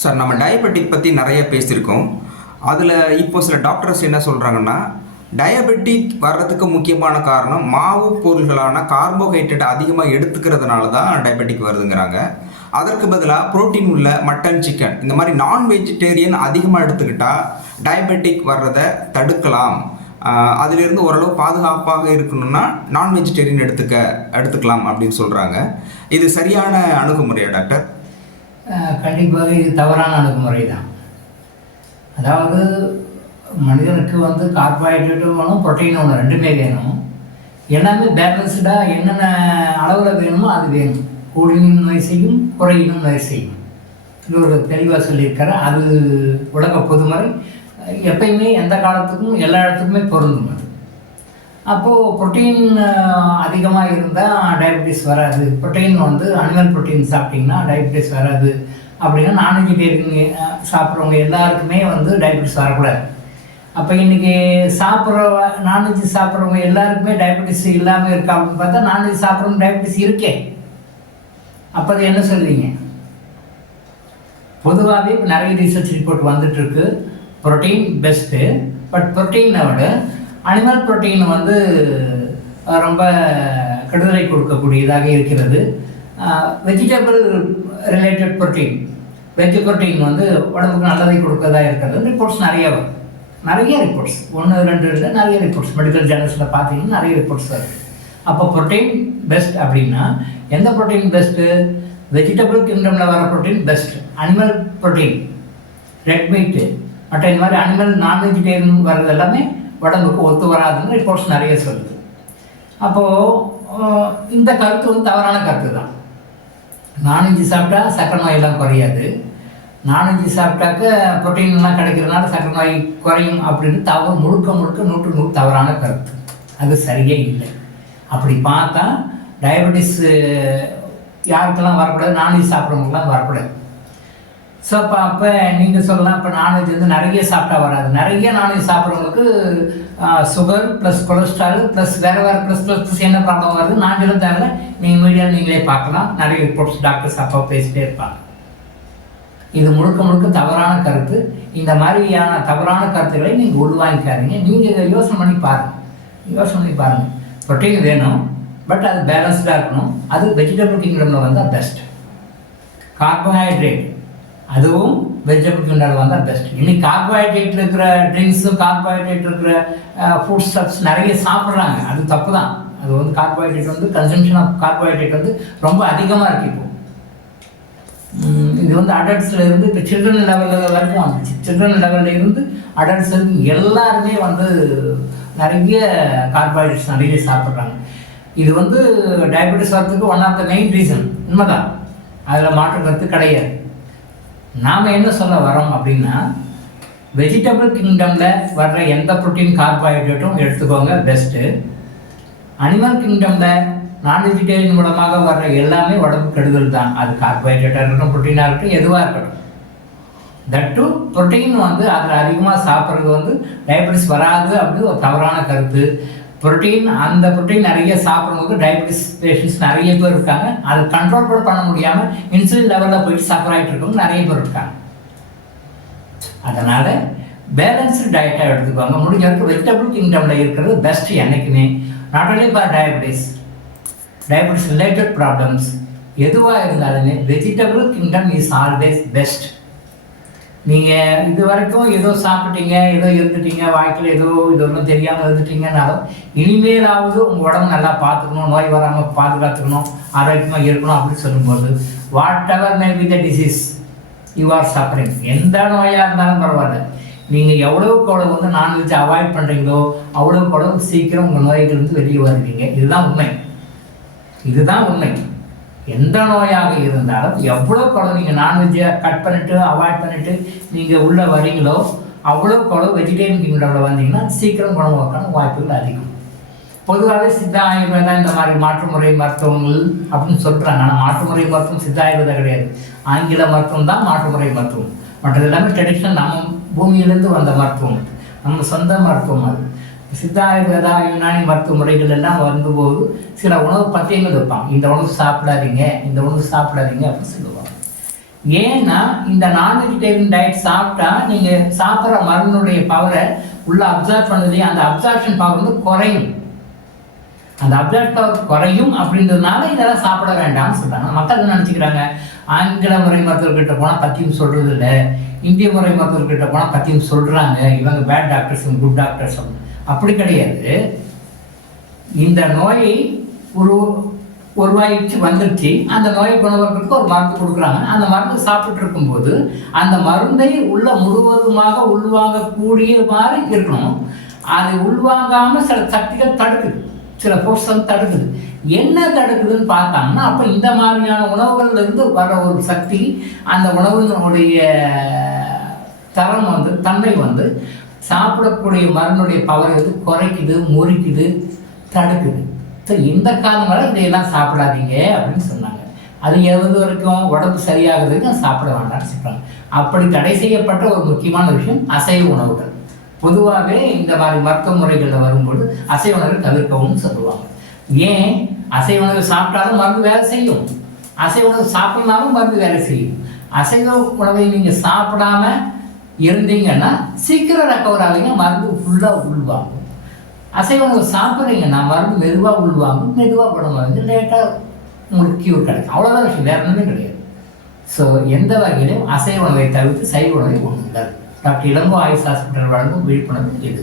Sir, நம்ம diabetic பற்றி நிறைய பேசியிருக்கோம். அதில் இப்போ சில டாக்டர்ஸ் என்ன சொல்கிறாங்கன்னா, டயபெட்டிக் வர்றதுக்கு முக்கியமான காரணம் மாவு பொருள்களான கார்போஹைட்ரேட் அதிகமாக எடுத்துக்கிறதுனால தான் டயபெட்டிக் வருதுங்கிறாங்க. அதற்கு பதிலாக புரோட்டீன் உள்ள மட்டன், சிக்கன் இந்த மாதிரி நான் வெஜிடேரியன் அதிகமாக எடுத்துக்கிட்டால் டயபெட்டிக் வர்றதை தடுக்கலாம். அதிலிருந்து ஓரளவு பாதுகாப்பாக இருக்கணும்னா நான் வெஜிடேரியன் எடுத்துக்கலாம் அப்படின்னு சொல்கிறாங்க. இது சரியான அணுகுமுறையா டாக்டர்? கண்டிப்பாக இது தவறான அணுகுமுறை தான். அதாவது மனிதனுக்கு கார்போஹைட்ரேட்டும் வேணும், ப்ரோட்டீனும் வேணும், ரெண்டுமே வேணும். எல்லாமே பேலன்ஸ்டாக என்னென்ன அளவில் வேணுமோ அது வேணும். கூடினும் நோய் செய்யும், குறையினும் நோய் செய்யும். இது ஒரு தெளிவாக சொல்லியிருக்காரு. அது உலக பொதுமறை, எப்பயுமே எந்த காலத்துக்கும் எல்லா இடத்துக்குமே பொருந்தும். அது அப்போது ப்ரோட்டீன் அதிகமாக இருந்தால் டயபெட்டிஸ் வராது. ப்ரோட்டீன் அனிமல் ப்ரோட்டீன் சாப்பிட்டிங்கன்னா டயபெட்டிஸ் வராது அப்படின்னா நான் வெஜிடேரியன் சாப்பிட்றவங்க எல்லாருக்குமே டயபெட்டிஸ் வரக்கூடாது. அப்போ இன்றைக்கி நான்வெஜ் சாப்பிட்றவங்க எல்லாருக்குமே டயபெட்டிஸ் இல்லாமல் இருக்கா அப்படின்னு பார்த்தா நான்வெஜ் சாப்பிட்றவங்க டயபெட்டிஸ் இருக்கே. அப்போ அது என்ன சொல்லுவீங்க? பொதுவாகவே இப்போ நிறைய ரிசர்ச் ரிப்போர்ட் வந்துட்டுருக்கு. ப்ரோட்டீன் பெஸ்ட்டு, பட் ப்ரோட்டீனை விட அனிமல் ப்ரோட்டீன் ரொம்ப கெடுதலை கொடுக்கக்கூடியதாக இருக்கிறது. Vegetable related protein, veg protein உடம்புக்கு நல்லதை கொடுக்கறதாக இருக்கிறது. ரிப்போர்ட்ஸ் நிறைய ரிப்போர்ட்ஸ், 1-2 இல்லை, நிறைய ரிப்போர்ட்ஸ் மெடிக்கல் ஜேர்னல்ஸில் பார்த்தீங்கன்னா நிறைய ரிப்போர்ட்ஸ் வருது. அப்போ ப்ரோட்டீன் பெஸ்ட் அப்படின்னா எந்த ப்ரோட்டீன் பெஸ்ட்டு? வெஜிடபிள் கிங்டமில் வர protein best. Animal protein, red மீட்டு, மற்ற இந்த மாதிரி அனிமல் நான் வெஜிடேரியன் வர்றது எல்லாமே உடம்புக்கு ஒத்து வராதுன்னு ரிப்போர்ட்ஸ் நிறைய சொல்லுது. அப்போது இந்த கருத்து தவறான கருத்து தான். நான்வெஜ் சாப்பிட்டா சக்கரை நோயெல்லாம் குறையாது, நான்வெஜ் சாப்பிட்டாக்க ப்ரோட்டீன்லாம் கிடைக்கிறதுனால சக்கரை நோய் குறையும் அப்படின்னு முழுக்க 100% தவறான கருத்து. அது சரியே இல்லை. அப்படி பார்த்தா டயபெட்டிஸ் யாருக்கெல்லாம் வரக்கூடாது? நான்வெஜ் சாப்பிட்றவங்களாம் வரக்கூடாது. ஸோ அப்போ நீங்கள் சொல்லலாம், இப்போ நான்வெஜ் நிறைய சாப்பிட்டா வராது. நிறைய நான்வெஜ் சாப்பிட்றவங்களுக்கு சுகர் ப்ளஸ் கொலஸ்ட்ரால் ப்ளஸ் வேறு ப்ளஸ் என்ன ப்ராப்ளம் வருது நான் சொல்ல தேவையில்ல. நீங்கள் மீடியாவில் நீங்களே பார்க்கலாம், நிறைய ரிப்போர்ட்ஸ் டாக்டர்ஸ் அப்போ பேசிகிட்டே இருப்பாங்க. இது முழுக்க தவறான கருத்து. இந்த மாதிரியான தவறான கருத்துக்களை நீங்கள் உள்வாங்கிக்காதீங்க. நீங்கள் யோசனை பண்ணி பாருங்கள். ப்ரோட்டீன் வேணும், பட் அது பேலன்ஸ்டாக இருக்கணும். அது வெஜிடபிள் கிங்டமில் வந்தால் பெஸ்ட். கார்போஹைட்ரேட் அதுவும் வெஜிடபிள் கிங்டமில் வந்தால் பெஸ்ட். இன்னைக்கு கார்போஹைட்ரேட் இருக்கிற ட்ரிங்க்ஸும் கார்போஹைட்ரேட் இருக்கிற ஃபுட் ஸ்டப்ஸ் நிறைய சாப்பிட்றாங்க. அது தப்பு தான். அது கார்போஹைட்ரேட் கன்சம்ஷன் ஆஃப் கார்போஹைட்ரேட் ரொம்ப அதிகமாக இருக்குது. இப்போ இது அடல்ட்ஸில் இருந்து இப்போ சில்ட்ரன் லெவலில் வரைக்கும் வந்துச்சு. சில்ட்ரன் லெவலில் இருந்து அடல்ட்ஸ் எல்லாருமே நிறைய கார்போஹைட்ரேட்ஸ் நிறைய சாப்பிட்றாங்க. இது டயபெட்டிஸ் வரதுக்கு one of the main reason. உண்மைதான், அதில் மாற்று கருத்து கிடையாது. நாம் என்ன சொல்ல வரோம் அப்படின்னா, வெஜிடபிள் கிங்டமில் வர்ற எந்த ப்ரோட்டீன் கார்போஹைட்ரேட்டும் எடுத்துக்கோங்க, பெஸ்ட்டு. அனிமல் கிங்டமில் நான் வெஜிடேரியன் மூலமாக வர்ற எல்லாமே உடம்பு கெடுதல் தான். அது கார்போஹைட்ரேட்டாக இருக்கட்டும், ப்ரோட்டீனாக இருக்கட்டும், எதுவாக இருக்கட்டும். தட்டு ப்ரோட்டீன் அதில் அதிகமாக சாப்பிட்றது டயபெட்டிஸ் வராது அப்படின்னு ஒரு தவறான கருத்து. அந்த ப்ரோட்டீன் நிறைய சாப்பிட்றவங்களுக்கு டயபெட்டிஸ் பேஷண்ட்ஸ் நிறைய பேர் இருக்காங்க. அதை கண்ட்ரோல் கூட பண்ண முடியாமல் இன்சுலின் லெவலில் போயிட்டு சஃபர் ஆகிட்டு இருக்கவங்க நிறைய பேர் இருக்காங்க. அதனால் பேலன்ஸ்டு டயட்டாக எடுத்துக்குவாங்க. முடிஞ்ச வரைக்கும் வெஜிடபிள் கிங்டமில் இருக்கிறது பெஸ்ட் என்றைக்குமே. Not only for diabetes related problems எதுவாக இருந்தாலுமே vegetable kingdom is always best. நீங்கள் இது வரைக்கும் ஏதோ சாப்பிட்டீங்க, ஏதோ இருந்துட்டீங்க, வாழ்க்கையில் ஏதோ இது ஒன்றும் தெரியாமல் இருந்துட்டீங்கன்னாலும் இனிமேலாவது உங்கள் உடம்பு நல்லா பார்த்துக்கணும், நோய் வராமல் பாதுகாத்துக்கணும், ஆரோக்கியமாக இருக்கணும் அப்படின்னு சொல்லும்போது what ever may be the disease you are suffering, எந்த நோயாக இருந்தாலும் பரவாயில்ல, நீங்கள் எவ்வளவுக்கு எவ்வளோ நான்வெஜ் அவாய்ட் பண்ணுறீங்களோ அவ்வளவுக்கு எவ்வளோ சீக்கிரம் உங்கள் நோய்களிலிருந்து வெளியே வருவீங்க. இதுதான் உண்மை. எந்த நோயாக இருந்தாலும் எவ்வளோக்கு நீங்கள் நான்வெஜ்ஜை கட் பண்ணிவிட்டு அவாய்ட் பண்ணிவிட்டு நீங்கள் உள்ளே வரீங்களோ அவ்வளோக்கு வெஜிடேரியன் கிங்டமில் வந்தீங்கன்னா சீக்கிரம் குணமாக்கான வாய்ப்புகள் அதிகம். பொதுவாகவே சித்தா ஆயுர்வேதம் இந்த மாதிரி மாற்றுமுறை மருத்துவங்கள் அப்படின்னு சொல்கிறாங்க. ஆனால் மாற்றுமுறை மருத்துவம் சித்தா ஆயுர்வேதம் கிடையாது, ஆங்கில மருத்துவம் தான் மாற்றுமுறை மருத்துவம். மற்றது எல்லாமே ட்ரெடிஷ்னல், நம்ம பூமியிலேருந்து வந்த மருத்துவம், நம்ம சொந்த மருத்துவம். அது சித்தா ஆயுர்வேதா யுனானி மருத்துவ முறைகள் எல்லாம் வரும்போது சில உணவு பத்தியங்கள் வைப்பாங்க. இந்த உணவு சாப்பிடாதீங்க, இந்த உணவு சாப்பிடாதீங்க அப்படின்னு சொல்லுவாங்க. ஏன்னா இந்த நான் வெஜிடேரியன் டயட் சாப்பிட்டா நீங்கள் சாப்பிட்ற மருந்துடைய பவரை உள்ள அப்சார்ப் பண்ணதுலேயே அந்த அப்சார்ப்ஷன் பவர் வந்து குறையும். அந்த அப்சார்ப் பவர் குறையும் அப்படின்றதுனால இதெல்லாம் சாப்பிட வேண்டாம்னு சொல்கிறாங்க. மக்கள் என்ன நினச்சிக்கிறாங்க, ஆங்கில முறை மருத்துவர்கிட்ட போனால் பற்றியும் சொல்கிறது இல்லை, இந்திய முறை மருத்துவர்கிட்ட போனால் பற்றியும் சொல்கிறாங்க, இவங்க பேட் டாக்டர்ஸ் குட் டாக்டர்ஸ். அப்படி கிடையாது. இந்த நோயை உருவாயிடுச்சு வந்துடுச்சு, அந்த நோயை குணப்படுறதுக்கு ஒரு மருந்து கொடுக்குறாங்க. அந்த மருந்து சாப்பிட்டு இருக்கும்போது அந்த மருந்தை உள்ள முழுவதுமாக உள்வாங்கக்கூடிய மாதிரி இருக்கணும். அதை உள்வாங்காமல் சில சக்திகள் தடுக்குது, சில போர்ஸ் தடுக்குது. என்ன தடுக்குதுன்னு பார்த்தாங்கன்னா, அப்போ இந்த மாதிரியான உணவுகள்லேருந்து வர ஒரு சக்தி அந்த உணவுகளுடைய தரம் வந்து தன்மை வந்து சாப்பிடக்கூடிய மருந்துடைய பவரை வந்து குறைக்குது, முறிக்குது, தடுக்குது. ஸோ இந்த காலம் வரை இதையெல்லாம் சாப்பிடாதீங்க அப்படின்னு சொன்னாங்க. அது எது வரைக்கும் உடம்பு சரியாகிறதுக்கு சாப்பிட வேண்டாம்னு சொல்கிறாங்க. அப்படி தடை செய்யப்பட்ட ஒரு முக்கியமான விஷயம் அசைவ உணவுகள். பொதுவாகவே இந்த மாதிரி மருத்துவ முறைகளில் வரும்போது அசைவ உணவை தவிர்க்கவும் சொல்லுவாங்க. ஏன்? அசைவ உணவு சாப்பிட்டாலும் மருந்து வேலை செய்யும், அசைவ உணவு சாப்பிட்னாலும் மருந்து வேலை செய்யும். அசைவ உணவை நீங்கள் சாப்பிடாம இருந்தீங்கன்னா சீக்கிரம் ரெக்கவர் ஆவீங்க, மருந்து ஃபுல்லாக உள்வாங்கும். அசைவ உணவு சாப்பிட்றீங்கன்னா மருந்து மெதுவாக உள்வாங்கும், மெதுவாக உடம்பு லேட்டாக உங்களுக்கு கியூர் கிடைக்கும். அவ்வளோதான் விஷயம், வேறு ஒன்றுமே கிடையாது. ஸோ எந்த வகையிலும் அசைவ உணவை தவிர்த்து சைவ உணவை உண்ணுங்கள். டாக்டர் இளங்கோ ஆயுஷ் ஹாஸ்பிட்டல் வழங்கும் விழிப்புணர்வு இது.